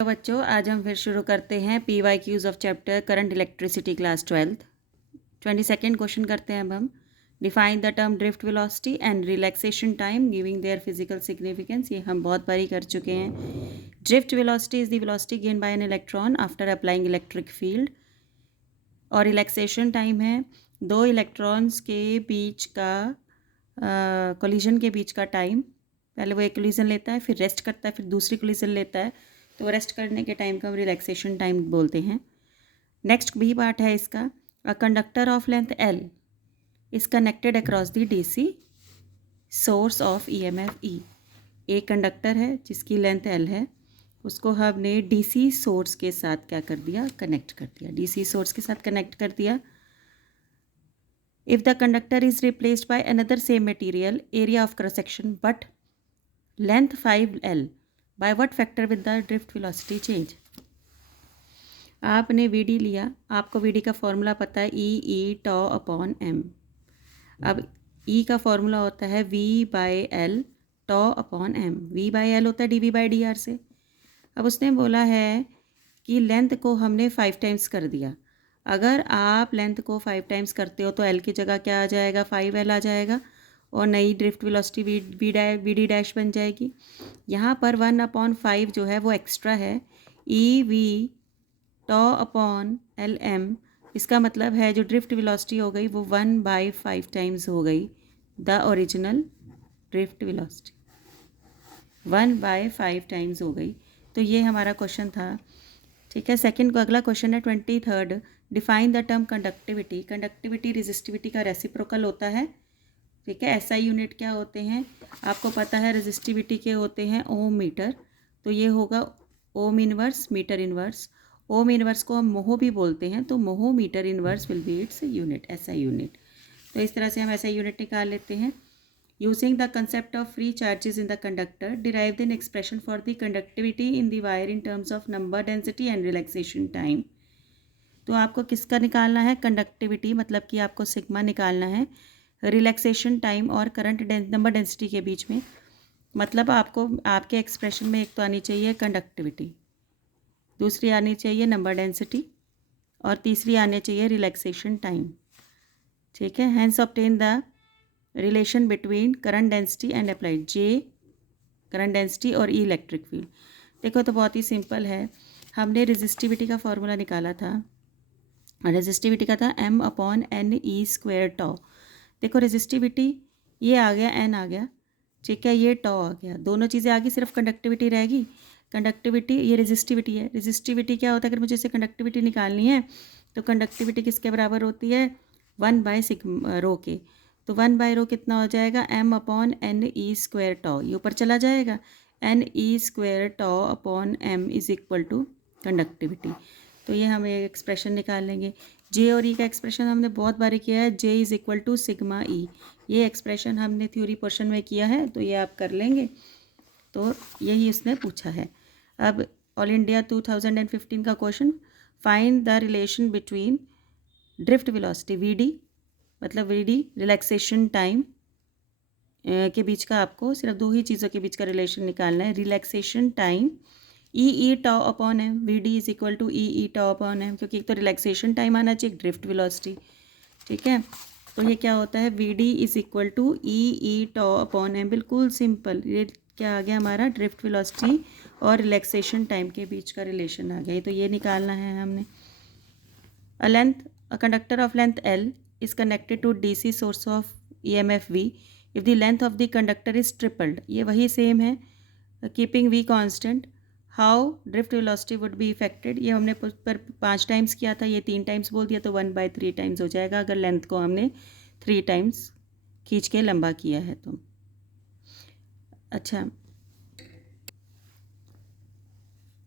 तो बच्चों आज हम फिर शुरू करते हैं PYQs of chapter current electricity class 12th 22nd question करते हैं अब हम। Define the term drift velocity and relaxation time giving their physical significance. ये हम बहुत बारी कर चुके हैं। Drift velocity is the velocity gain by an electron after applying electric field, और रिलैक्सेशन टाइम है दो इलेक्ट्रॉन्स के बीच का कोलिजन के बीच का टाइम। पहले वो एक कोलिजन लेता है, फिर रेस्ट करता है, फिर दूसरी कोलिजन लेता है, तो रेस्ट करने के टाइम का हम रिलैक्सेशन टाइम बोलते हैं। नेक्स्ट बी पार्ट है इसका। A conductor of length L is connected across the DC source of EMF E। एक कंडक्टर है जिसकी लेंथ L है, उसको हमने DC सोर्स के साथ क्या कर दिया, कनेक्ट कर दिया, DC सोर्स के साथ कनेक्ट कर दिया। If the conductor is replaced by another same material, area of cross section but length 5L, by what factor with the drift velocity change. आपने VD लिया, आपको VD का फॉर्मूला पता है E टॉ अपॉन M। अब E का formula होता है V/L टॉ अपॉन M। V/L होता है dV/dr से। अब उसने बोला है कि लेंथ को हमने 5 टाइम्स कर दिया। अगर आप लेंथ को 5 टाइम्स करते हो तो L की जगह क्या आ जाएगा, 5L आ जाएगा, और नई ड्रिफ्ट वेलोसिटी VD डैश बन जाएगी। यहाँ पर 1/5 जो है वो एक्स्ट्रा है, EV टॉ अपॉन LM। इसका मतलब है जो ड्रिफ्ट वेलोसिटी हो गई वो 1/5 टाइम्स हो गई the original drift velocity, 1/5 times हो गई। तो ये हमारा क्वेश्चन था। ठीक है, सेकंड को अगला क्वेश्चन है 23rd। Define the term conductivity. Conductivity resistivity का रेसिप्रोकल होता है। ठीक है, SI यूनिट क्या होते हैं आपको पता है, रेजिस्टिविटी के होते हैं ओम मीटर, तो ये होगा ohm inverse metre inverse. Ohm inverse को हम मोहो भी बोलते हैं, तो mho metre inverse will be its unit, SI unit. तो इस तरह से हम SI यूनिट निकाल लेते हैं। Using the concept of free charges in the conductor, derive the expression for the conductivity in the wire in terms of number, density and relaxation time. तो आपको किसका निकालना है, कंडक्टिविटी, मतलब कि आपको सिग्मा निकालना है रिलैक्सेशन टाइम और करंट नंबर डेंसिटी के बीच में। मतलब आपको आपके एक्सप्रेशन में एक तो आनी चाहिए कंडक्टिविटी, दूसरी आनी चाहिए नंबर डेंसिटी, और तीसरी आनी चाहिए रिलैक्सेशन टाइम। ठीक है, hence obtain the relation between current density and applied J current density और E इलेक्ट्रिक फील्ड। देखो तो बहुत ही सिंपल है, हमने रेजिस्टिविटी का फॉर्मूला निकाला था, रेजिस्टिविटी का था M/N E² टॉ। देखो रेजिस्टिविटी ये आ गया, N आ गया, ठीक है, ये टॉ आ गया, दोनों चीज़ें आ गई, सिर्फ कंडक्टिविटी रहेगी। कंडक्टिविटी ये रेजिस्टिविटी है, रेजिस्टिविटी क्या होता है, अगर मुझे इसे कंडक्टिविटी निकालनी है तो कंडक्टिविटी किसके बराबर होती है, 1/σ के। तो 1/ρ कितना हो जाएगा, M/N E² टॉ, ये ऊपर चला जाएगा, NE² tau upon M is equal to conductivity. तो ये हम एक एक्सप्रेशन निकाल लेंगे। J और E का एक्सप्रेशन हमने बहुत बार किया है, J is equal to sigma E। ये एक्सप्रेशन हमने थ्योरी पोर्शन में किया है, तो ये आप कर लेंगे। तो यही उसने पूछा है। अब ऑल इंडिया 2015 का question, find the relation between drift velocity VD, मतलब VD रिलैक्सेशन टाइम के बीच का, आपको सिर्फ दो ही चीज़ों के बीच का रिलेशन निकालना है, relaxation time E tau upon M, VD is equal to E tau upon M, क्योंकि एक तो रिलैक्सेशन टाइम आना चाहिए, ड्रिफ्ट वेलोसिटी। ठीक है, तो ये क्या होता है, VD is equal to E tau upon M, बिल्कुल सिंपल। ये क्या आ गया हमारा, ड्रिफ्ट वेलोसिटी और रिलैक्सेशन टाइम के बीच का रिलेशन आ गया, तो ये निकालना है हमने। A conductor of length L is connected to DC source of EMF V if the length of the conductor is tripled। ये वही सेम है, keeping V constant, how drift velocity would be affected। ये हमने पर 5 times किया था, ये 3 times बोल दिया, तो 1/3 टाइम्स हो जाएगा अगर लेंथ को हमने 3 टाइम्स खींच के लंबा किया है तो। अच्छा,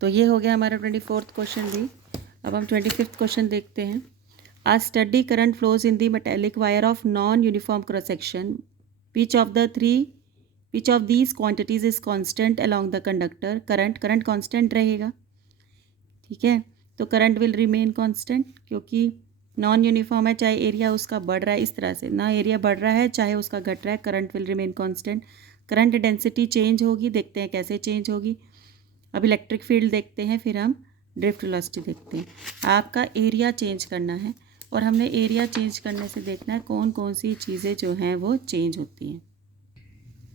तो ये हो गया हमारा 24th क्वेश्चन भी। अब हम 25th क्वेश्चन देखते हैं। A steady current flows in the metallic wire of non-uniform cross-section. Which of these quantities is constant along the conductor? Current constant रहेगा, ठीक है, तो current will remain constant, क्योंकि नॉन यूनिफॉर्म है, चाहे एरिया उसका बढ़ रहा है, इस तरह से ना एरिया बढ़ रहा है चाहे उसका घट रहा है, current will remain constant. Current density change होगी, देखते हैं कैसे चेंज होगी। अब इलेक्ट्रिक फील्ड देखते हैं, फिर हम ड्रिफ्ट वेलोसिटी देखते हैं। आपका एरिया चेंज करना है और हमने एरिया चेंज करने से देखना है कौन कौन सी चीज़ें जो हैं वो चेंज होती हैं।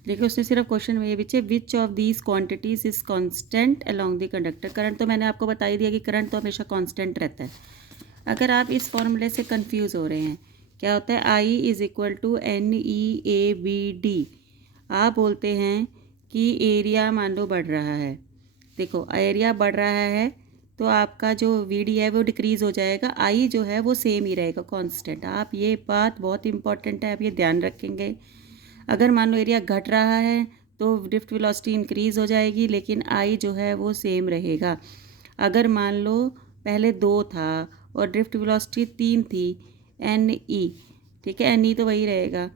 देखिए उसने सिर्फ क्वेश्चन में ये पूछे which of these quantities is constant along the conductor. Current तो मैंने आपको बता ही दिया कि करंट तो हमेशा कांस्टेंट रहता है। अगर आप इस फॉर्मूले से कंफ्यूज हो रहे हैं, क्या होता है आई इज इक्वल टू NEABD, आप बोलते हैं कि एरिया मान लो बढ़ रहा है। देखो एरिया बढ़ रहा है तो आपका जो VD है वो डिक्रीज़ हो जाएगा, आई जो है वो सेम ही रहेगा कांस्टेंट। आप ये बात बहुत इंपॉर्टेंट है, आप ये ध्यान रखेंगे। अगर मान लो एरिया घट रहा है तो ड्रिफ्ट वेलोसिटी इंक्रीज़ हो जाएगी, लेकिन आई जो है वो सेम रहेगा। अगर मान लो पहले 2 था और ड्रिफ्ट वेलोसिटी 3 थी, NE, ठीक है, NE तो वही रहेगा।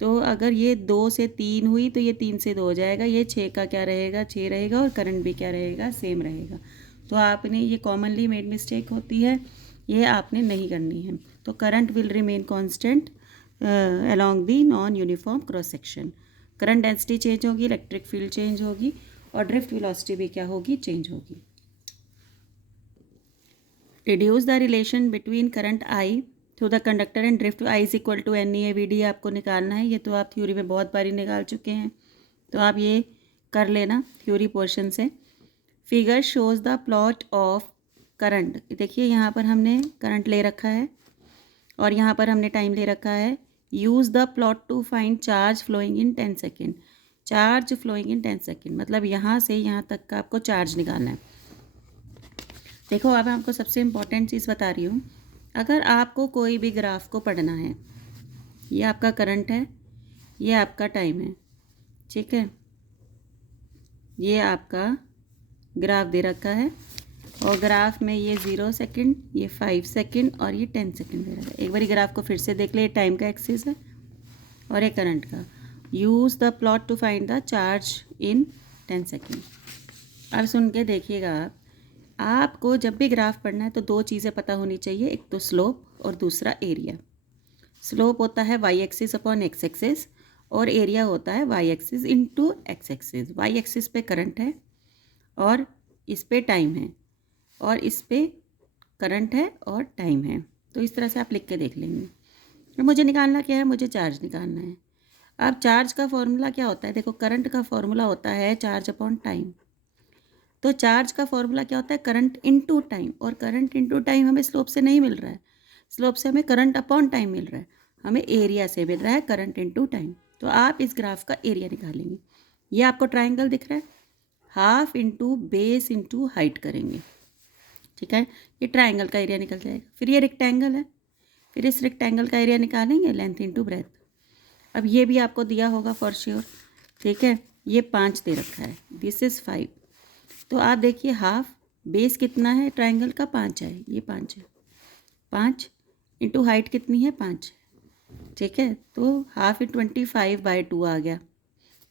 तो अगर ये 2 से 3 हुई तो ये 3 से 2 हो जाएगा, ये 6 का क्या रहेगा, 6 रहेगा, और करंट भी क्या रहेगा, सेम रहेगा। तो आपने ये कॉमनली मेड मिस्टेक होती है, ये आपने नहीं करनी है। तो current will remain constant along the non uniform cross section. Current density change होगी, इलेक्ट्रिक फील्ड चेंज होगी, और ड्रिफ्ट वेलोसिटी भी क्या होगी, चेंज होगी। Reduce the relation between current I through the conductor and drift I is equal to NEABD आपको निकालना है। ये तो आप थ्योरी में बहुत बारी निकाल चुके हैं, तो आप ये कर लेना थ्योरी पोर्शन से। Figure shows the plot of current. देखिए यहाँ पर हमने करंट ले रखा है और यहाँ पर हमने टाइम ले रखा है। Use the plot to find charge flowing in 10 second. Charge flowing in 10 second मतलब यहाँ से यहाँ तक का आपको चार्ज निकालना है। देखो अब आपको सबसे इम्पॉर्टेंट चीज़ बता रही हूँ। अगर आपको कोई भी ग्राफ को पढ़ना है, ये आपका करंट है, ये आपका टाइम है, ठीक है, ये आपका ग्राफ दे रखा है और ग्राफ में ये 0 सेकेंड, ये 5 सेकेंड और ये 10 सेकेंड दे रखा है। एक बार ग्राफ को फिर से देख ले, टाइम का एक्सिस है और ये करंट का। Use the plot to find the charge in 10 second. अब सुन के देखिएगा, आपको जब भी ग्राफ पढ़ना है तो 2 चीज़ें पता होनी चाहिए, एक तो स्लोप और दूसरा एरिया। स्लोप होता है y axis upon x axis और एरिया होता है y axis into x axis. y axis पे करंट है और इस पे टाइम है, और इस पे करंट है और टाइम है। तो इस तरह से आप लिख के देख लेंगे। तो मुझे निकालना क्या है, मुझे चार्ज निकालना है। अब चार्ज का फॉर्मूला क्या होता है, देखो करंट का फॉर्मूला होता है चार्ज अपॉन टाइम। तो चार्ज का फॉर्मूला क्या होता है, करंट इनटू टाइम, और करंट इनटू टाइम हमें स्लोप से नहीं मिल रहा है, स्लोप से हमें करंट अपॉन टाइम मिल रहा है, हमें एरिया से मिल रहा है करंट इनटू टाइम। तो आप इस ग्राफ का एरिया निकालेंगे। ये आपको ट्राइंगल दिख रहा है, half into base into height करेंगे, ठीक है, ये ट्राइंगल का एरिया निकल जाएगा। फिर ये रेक्टेंगल है, फिर इस रेक्टेंगल का एरिया निकालेंगे, लेंथ इंटू ब्रेथ। अब ये भी आपको दिया होगा फॉर श्योर, ठीक है, ये 5 दे रखा है, दिस इज़ 5। तो आप देखिए हाफ, बेस कितना है ट्राइंगल का, 5 है, ये 5 है, 5 इंटू हाइट कितनी है, 5, ठीक है, तो हाफ 25/2 आ गया,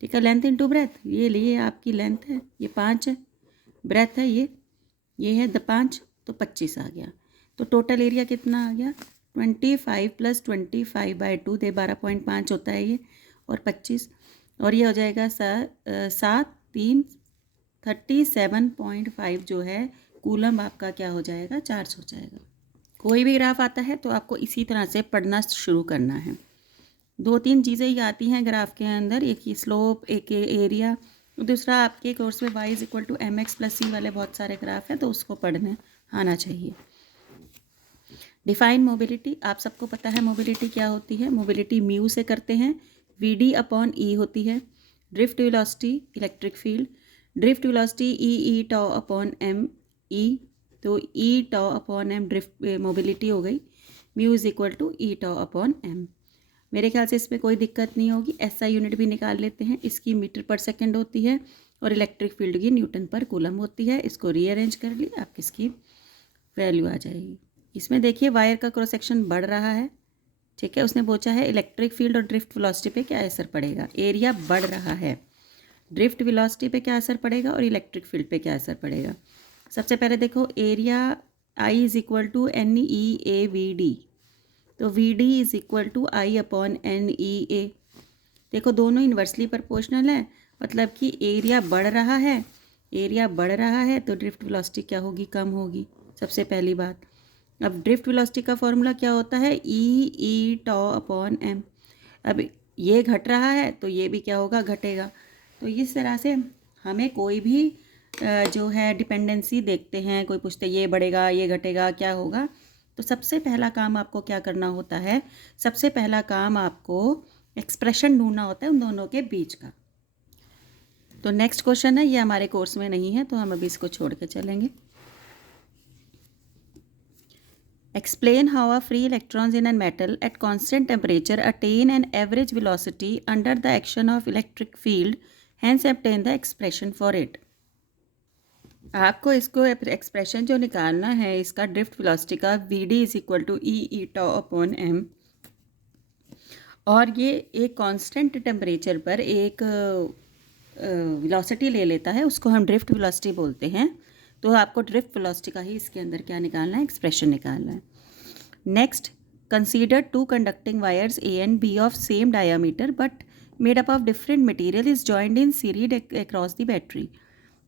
ठीक है। लेंथ इंटू ब्रेथ, ये लिए आपकी लेंथ है, ये 5 है, ब्रेथ है ये है 5, तो 25 आ गया। तो टोटल एरिया कितना आ गया, 25 + 25/2 दे 12.5 होता है ये, और 25, और ये हो जाएगा 7 3 37.5 जो है कूलम आपका क्या हो जाएगा, चार्ज हो जाएगा। कोई भी ग्राफ आता है तो आपको इसी तरह से पढ़ना शुरू करना है। 2-3 चीज़ें ही आती हैं ग्राफ के अंदर, एक ये स्लोप, एक ये एरिया, दूसरा आपके कोर्स में y = mx + c वाले बहुत सारे ग्राफ हैं, तो उसको पढ़ने आना चाहिए। डिफाइन मोबिलिटी, आप सबको पता है मोबिलिटी क्या होती है। मोबिलिटी म्यू से करते हैं, VD/E होती है। Drift velocity, electric field, drift velocity E/m/e, तो E/m ड्रिफ्ट मोबिलिटी हो गई, म्यू = E/m। मेरे ख्याल से इसमें कोई दिक्कत नहीं होगी। SI यूनिट भी निकाल लेते हैं, इसकी मीटर/सेकंड होती है और इलेक्ट्रिक फील्ड की N/कूलम होती है। इसको रीअरेंज कर लिए, आपकी इसकी वैल्यू आ जाएगी। इसमें देखिए वायर का क्रॉस सेक्शन बढ़ रहा है, ठीक है, उसने पूछा है इलेक्ट्रिक फील्ड और ड्रिफ्ट वेलोसिटी पे क्या असर पड़ेगा। एरिया बढ़ रहा है, ड्रिफ्ट वेलोसिटी पे क्या असर पड़ेगा और इलेक्ट्रिक फील्ड पे क्या असर पड़ेगा। सबसे पहले देखो एरिया I = NEABD, तो VD = I/NEA। देखो दोनों इन्वर्सली प्रोपोर्शनल है, मतलब कि एरिया बढ़ रहा है एरिया बढ़ रहा है तो ड्रिफ्ट वेलोसिटी क्या होगी, कम होगी, सबसे पहली बात। अब ड्रिफ्ट वेलोसिटी का फॉर्मूला क्या होता है, ई टॉ अपॉन एम। अब ये घट रहा है तो ये भी क्या होगा, घटेगा। तो इस तरह से हमें कोई भी जो है डिपेंडेंसी देखते हैं, कोई पूछते ये बढ़ेगा ये घटेगा क्या होगा, तो सबसे पहला काम आपको क्या करना होता है, सबसे पहला काम आपको एक्सप्रेशन ढूंढना होता है उन दोनों के बीच का। तो नेक्स्ट क्वेश्चन है, ये हमारे कोर्स में नहीं है तो हम अभी इसको छोड़ के चलेंगे। Explain how a free electrons in a metal at constant temperature attain an average velocity under the action of electric field, hence obtain the expression for it. आपको इसको एक्सप्रेशन जो निकालना है इसका ड्रिफ्ट वेलोसिटी का, V D is equal to E tau upon M, और ये एक कांस्टेंट टेम्परेचर पर एक वेलोसिटी ले लेता है, उसको हम ड्रिफ्ट वेलोसिटी बोलते हैं। तो आपको ड्रिफ्ट वेलोसिटी का ही इसके अंदर क्या निकालना है, एक्सप्रेशन निकालना है। Next, consider two conducting wires A and B of same diameter but made up of different material is joined in series across the battery.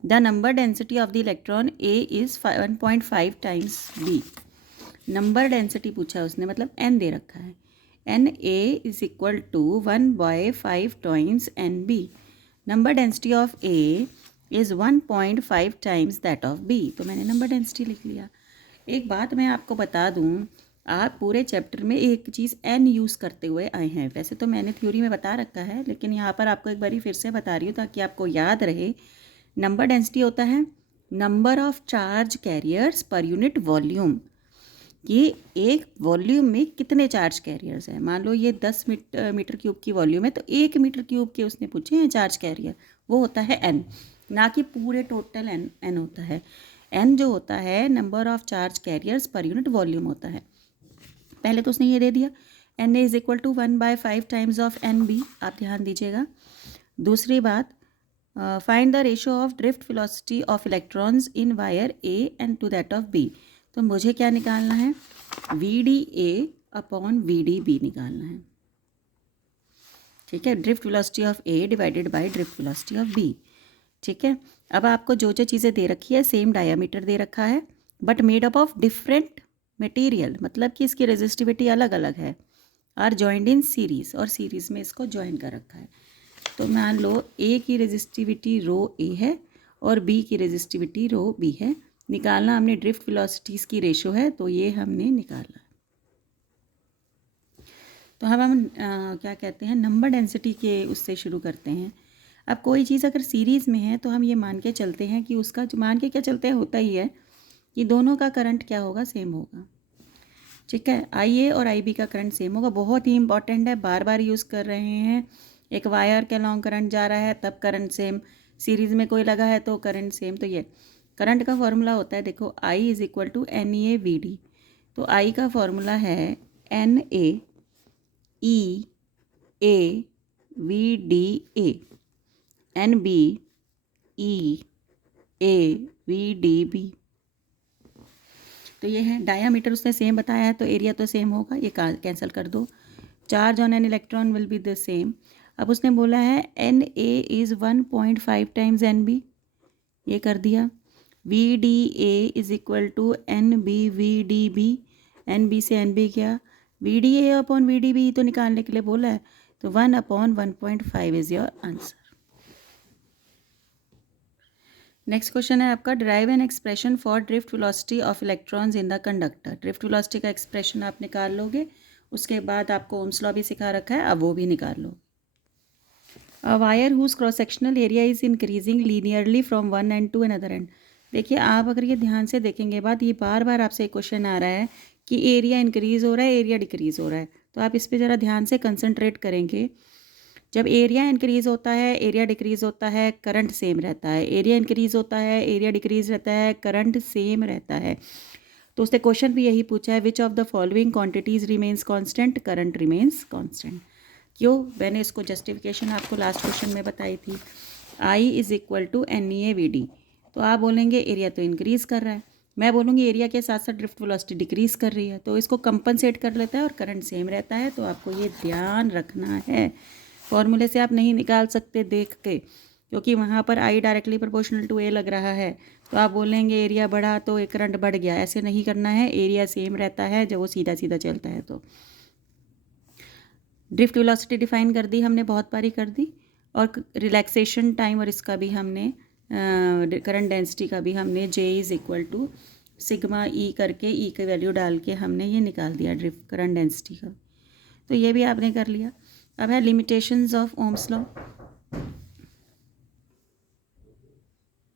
The number density of the electron A is 1.5 times B. Number density पूछा है उसने, मतलब N दे रखा है, N A is equal to 1/5 times N B. Number density of A is 1.5 times that of B. तो मैंने number density लिख लिया। एक बात मैं आपको बता दूं, आप पूरे चैप्टर में एक चीज़ एन यूज़ करते हुए आए हैं। वैसे तो मैंने थ्योरी में बता रखा है, लेकिन यहाँ पर आपको एक बारी फिर से बता रही हूँ ताकि आपको याद रहे। नंबर डेंसिटी होता है number of charge carriers per unit volume. ये एक वॉल्यूम में कितने चार्ज कैरियर्स हैं। मान लो ये 10 मीटर क्यूब की वॉल्यूम है, तो 1 मीटर क्यूब के उसने पूछे हैं चार्ज कैरियर, वो होता है एन, ना कि पूरे टोटल एन होता है। एन जो होता है number of charge carriers per unit volume होता है। पहले तो उसने ये दे दिया N A is equal to 1/5 times of N B, आप ध्यान दीजिएगा। दूसरी बात, find the ratio of drift velocity of electrons in wire A and to that of B. तो मुझे क्या निकालना है, V D A upon V D B निकालना है। ठीक है, drift velocity of A divided by drift velocity of B. ठीक है, अब आपको जो जो चीज़ें दे रखी है, सेम डायामीटर दे रखा है but made up of different material, मतलब कि इसकी रेजिस्टिविटी अलग अलग है, आर जॉइंड इन सीरीज़, और सीरीज़ में इसको ज्वाइन कर रखा है। तो मान लो ए की रेजिस्टिविटी रो ए है और बी की रेजिस्टिविटी रो बी है। निकालना हमने ड्रिफ्ट वेलोसिटीज़ की रेशो है, तो ये हमने निकाला। तो हम क्या कहते हैं, नंबर डेंसिटी के उससे शुरू करते हैं। अब कोई चीज़ अगर सीरीज़ में है तो हम ये मान के चलते हैं कि उसका, मान के क्या चलते हैं, होता ही है कि दोनों का करंट क्या होगा, सेम होगा। ठीक है, आई ए और आई बी का करंट सेम होगा। बहुत ही इंपॉर्टेंट है, बार बार यूज़ कर रहे हैं। एक वायर के लॉन्ग करंट जा रहा है तब करंट सेम, सीरीज़ में कोई लगा है तो करंट सेम। तो ये करंट का फॉर्मूला होता है, देखो I is equal to n A v d. तो आई का फॉर्मूला है N A e A v D A, n B e A v D B. तो ये है, डायामीटर उसने सेम बताया है तो एरिया तो सेम होगा, ये कैंसिल कर दो। Charge on an electron will be the same. अब उसने बोला है N A is 1.5 times N B, ये कर दिया। V D A is equal to N B V D B, N B से एन बी गया, V D A upon V D B तो निकालने के लिए बोला है, तो 1/1.5 is your answer. Next question है आपका, derive an expression for drift velocity of electrons in the conductor. Drift velocity का एक्सप्रेशन आप निकाल लोगे, उसके बाद आपको ओम्स लॉ भी सिखा रखा है, अब वो भी निकाल लो। A wire whose cross sectional area is increasing linearly from one end to another end. देखिए, आप अगर ये ध्यान से देखेंगे बात, ये बार बार आपसे क्वेश्चन आ रहा है कि एरिया इंक्रीज़ हो रहा है, एरिया डिक्रीज़ हो रहा है। तो आप इस पर ज़रा ध्यान से कंसंट्रेट करेंगे। जब एरिया इंक्रीज़ होता है, एरिया डिक्रीज़ होता है, करंट सेम रहता है। एरिया इंक्रीज़ होता है, एरिया डिक्रीज़ रहता है, करंट सेम रहता है। तो उसने क्वेश्चन भी यही पूछा है, which of the following quantities remains constant, current remains constant. क्यों, मैंने इसको जस्टिफिकेशन आपको लास्ट क्वेश्चन में बताई थी। I is equal to n e A v d. तो आप बोलेंगे एरिया तो इंक्रीज़ कर रहा है, मैं बोलूँगी एरिया के साथ साथ ड्रिफ्ट वेलोसिटी डिक्रीज़ कर रही है, तो इसको कंपनसेट कर लेता है और करंट सेम रहता है। तो आपको ये ध्यान रखना है, फॉर्मूले से आप नहीं निकाल सकते देख के, क्योंकि वहाँ पर आई डायरेक्टली प्रोपोर्शनल टू ए लग रहा है, तो आप बोलेंगे एरिया बढ़ा तो एक करंट बढ़ गया। ऐसे नहीं करना है, एरिया सेम रहता है जब वो सीधा सीधा चलता है। तो ड्रिफ्ट वेलोसिटी डिफाइन कर दी हमने, बहुत बारी कर दी। और रिलैक्सेशन टाइम और इसका भी हमने, करंट डेंसिटी का भी हमने J is equal to sigma E करके ई की वैल्यू डाल के हमने ये निकाल दिया ड्रिफ्ट करंट डेंसिटी का। तो ये भी आपने कर लिया। अब है लिमिटेशंस ऑफ ओम्स लॉ।